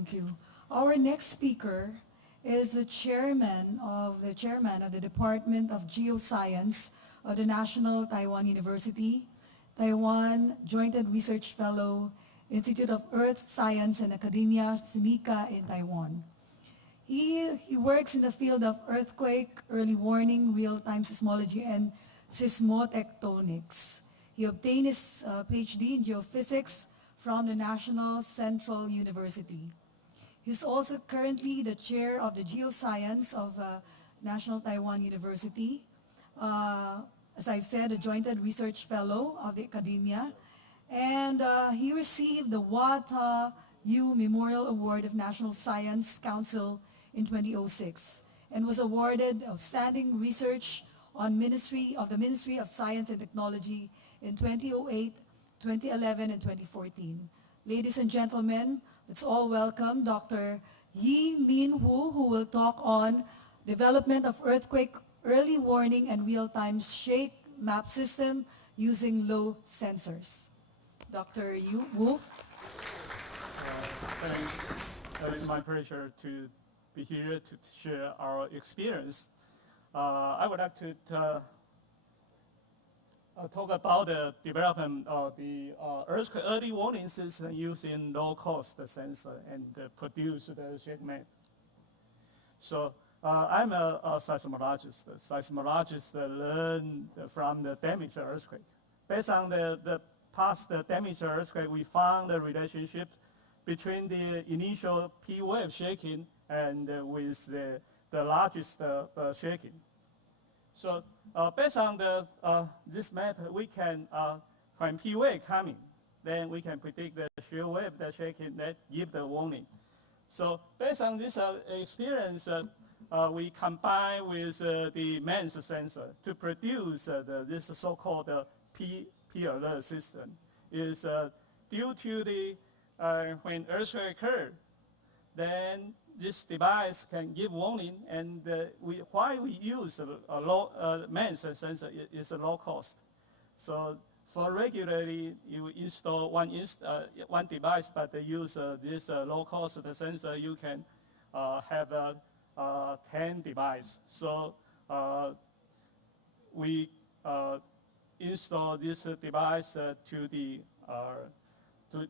Thank you. Our next speaker is the chairman of the Department of Geoscience of the National Taiwan University, Taiwan Joint Research Fellow, Institute of Earth Science and Academia, SMICA in Taiwan. He works in the field of earthquake, early warning, real-time seismology, and seismotectonics. He obtained his PhD in geophysics from the National Central University. He's also currently the chair of the Geoscience of National Taiwan University. As I've said, a Joint Research Fellow of the Academia. And he received the Yih-Min Wu Memorial Award of National Science Council in 2006 and was awarded Outstanding Research on the Ministry of Science and Technology in 2008, 2011, and 2014. Ladies and gentlemen, let's all welcome Dr. Yih-Min Wu, who will talk on development of earthquake early warning and real-time shake map system using low sensors. Dr. Wu. Thanks. It's my pleasure to be here to share our experience. I would like to talk about the development of the earthquake early warning system using low-cost sensor and produce the shake map. So I'm a seismologist. Seismologists learn from the damaged earthquake. Based on the past damaged earthquake, we found the relationship between the initial P wave shaking and with the largest shaking. So based on this map, we can, when P wave coming, then we can predict the shear wave that shaking that give the warning. So based on this experience, we combine with the MEMS sensor to produce this so-called P alert system. Is due to the when earthquake occur, then this device can give warning, and why we use a low MEMS sensor is a low cost. So for regularly, you install one device, but use this low cost sensor, you can have 10 devices. So we install this device to the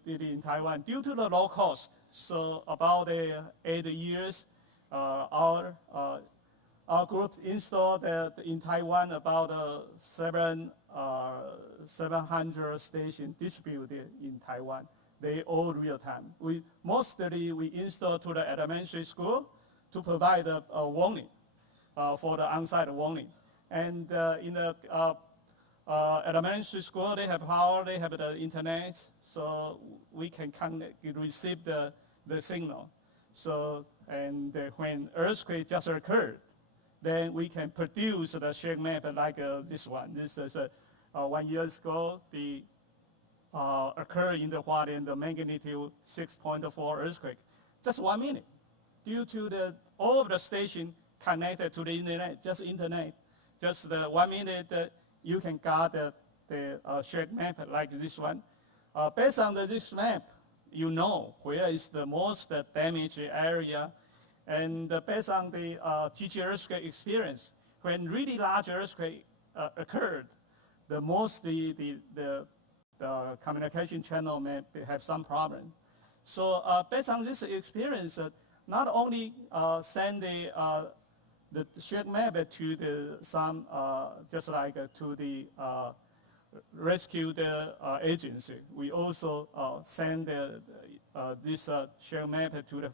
in Taiwan due to the low cost. So about 8 years, our group installed in Taiwan about 700 stations distributed in Taiwan. They all real time. Mostly we install to the elementary school to provide a warning for the on-site warning. And in the elementary school, they have power, they have the internet, so we can receive the signal. So, and when earthquake just occurred, then we can produce the shake map like this one. This is 1 year ago, the occurred in the Hualien, the magnitude 6.4 earthquake. Just 1 minute. Due to all of the station connected to the internet, just the 1 minute, you can get the shake map like this one. Based on this map, you know where is the most damaged area. And based on the GG earthquake experience, when really large earthquake occurred, the communication channel may have some problem. So based on this experience, not only send the shake map to just like to the rescue agency. We also send this share map to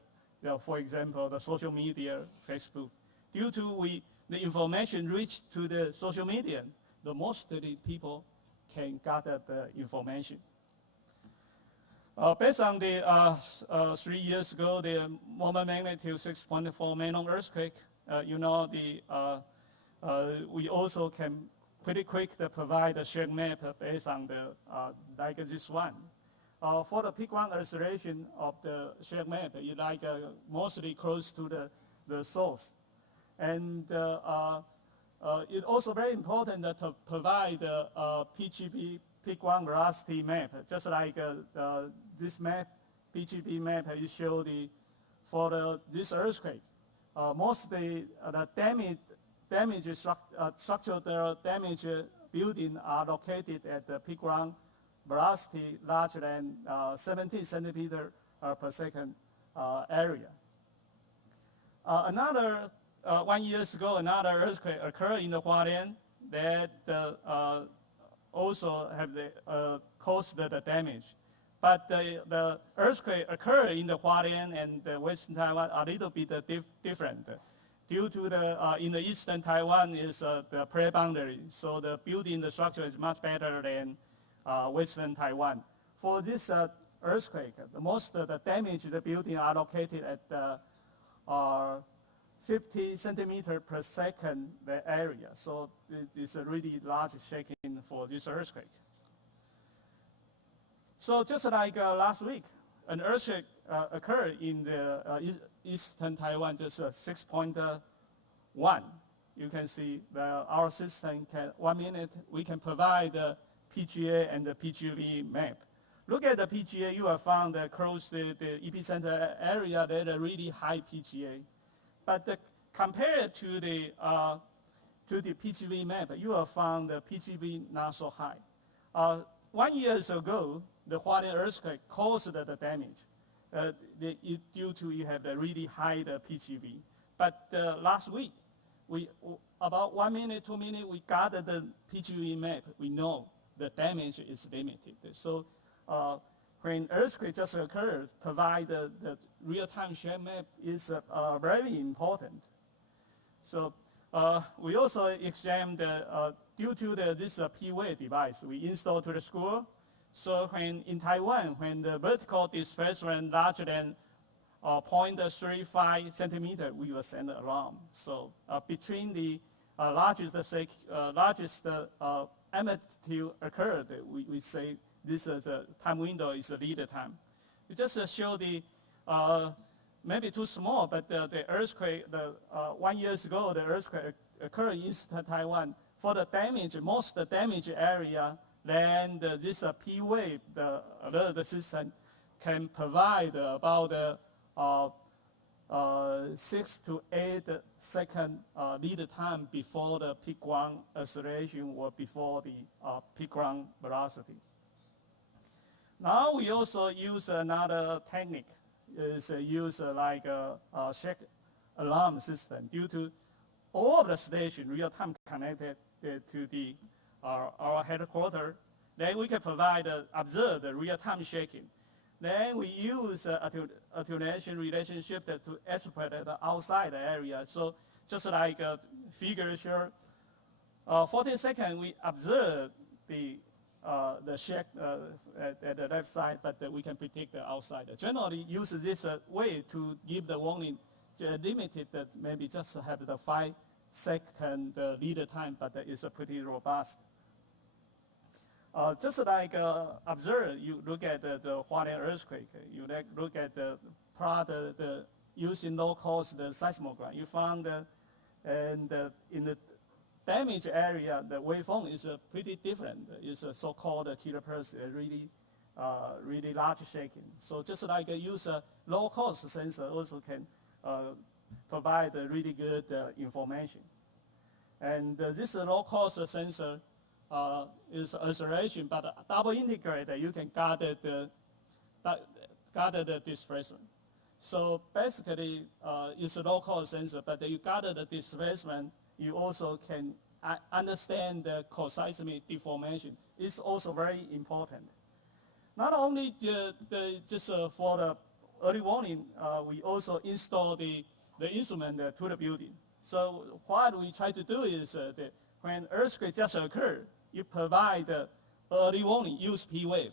for example, the social media, Facebook. Due to the information reach to the social media, the most of the people can gather the information. Based on the 3 years ago, the moment magnitude 6.4 Menong earthquake, we also can pretty quick to provide a shake map based on like this one. For the peak one acceleration of the shake map, it's like mostly close to the source. And it's also very important to provide PGP peak one velocity map, just like this map, PGP map, you show the this earthquake, mostly the structural damage building are located at the peak ground velocity larger than 70 centimeter per second area. Another 1 year ago, another earthquake occurred in the Hualien that also have caused the damage. But the earthquake occurred in the Hualien and the Western Taiwan a little bit different. Due to in the Eastern Taiwan is the prey boundary, so the building, the structure is much better than Western Taiwan. For this earthquake, most of the damage the building are located at 50 centimeter per second the area. So it's a really large shaking for this earthquake. So just like last week, an earthquake occurred in the Eastern Taiwan, just 6.1. You can see our system can, 1 minute, we can provide the PGA and the PGV map. Look at the PGA, you have found that across the epicenter area, there's a really high PGA. But compared to the PGV map, you have found the PGV not so high. 1 year ago, the Hualien earthquake caused the damage due to you have the really high PGV. But last week, about 1 minute, 2 minutes, we got the PGV map. We know the damage is limited. So when earthquake just occurred, provide the real-time share map is very important. So we also examined due to this P-wave device we installed to the school. So when in Taiwan, when the vertical displacement larger than 0.35 centimeter, we will send an alarm. So between the largest amplitude occurred, we say this is a time window is a lead time. We just show the maybe too small, but the earthquake, 1 year ago, the earthquake occurred in East Taiwan. For the damage, most the damage area, then this P-wave, the alert system can provide about 6 to 8 second lead time before the peak ground acceleration or before the peak ground velocity. Now we also use another technique. Is use like a check alarm system. Due to all of the stations real-time connected to the our headquarters, then we can provide observe the real-time shaking. Then we use attenuation relationship to exploit the outside area. So just like a figure show, 14 seconds we observe the shake at the left side, but we can predict the outside. Generally use this way to give the warning limited, maybe just have the 5 second lead time, but it's pretty robust. Just like observe, you look at the Hualien earthquake, you look at the plot using low-cost seismogram. You found in the damage area, the waveform is pretty different. It's a so-called kilopulse, really large shaking. So just like use a low-cost sensor also can provide really good information. And this low-cost sensor is acceleration, but double integrated, you can gather the displacement. So basically, it's a low-cost sensor, but you gather the displacement, you also can understand the coseismic deformation. It's also very important. Not only just for the early warning, we also install the instrument to the building. So what we try to do is that when earthquake just occurred, you provide early warning, use P-wave.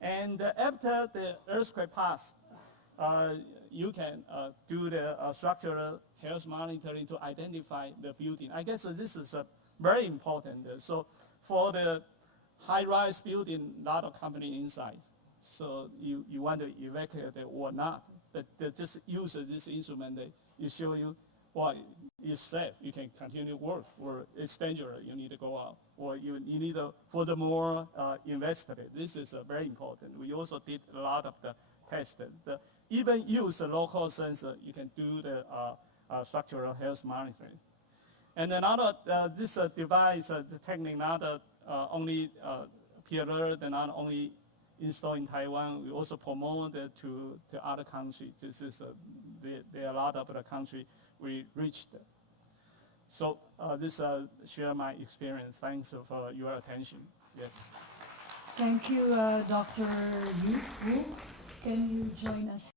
And after the earthquake pass, you can do the structural health monitoring to identify the building. I guess this is very important. So for the high-rise building, a lot of company inside. So you want to evacuate it or not. But just use this instrument. It show you what is safe. You can continue work, or it's dangerous. You need to go out, or you need to furthermore investigate. This is very important. We also did a lot of the tests. even use a local sensor, you can do the structural health monitoring. And another, this device, the technique not only peer-led and not only installed in Taiwan, we also promote it to other countries. This is, there are a lot of the countries we reached. So this share my experience. Thanks for your attention. Yes. Thank you, Dr. Wu. Can you join us?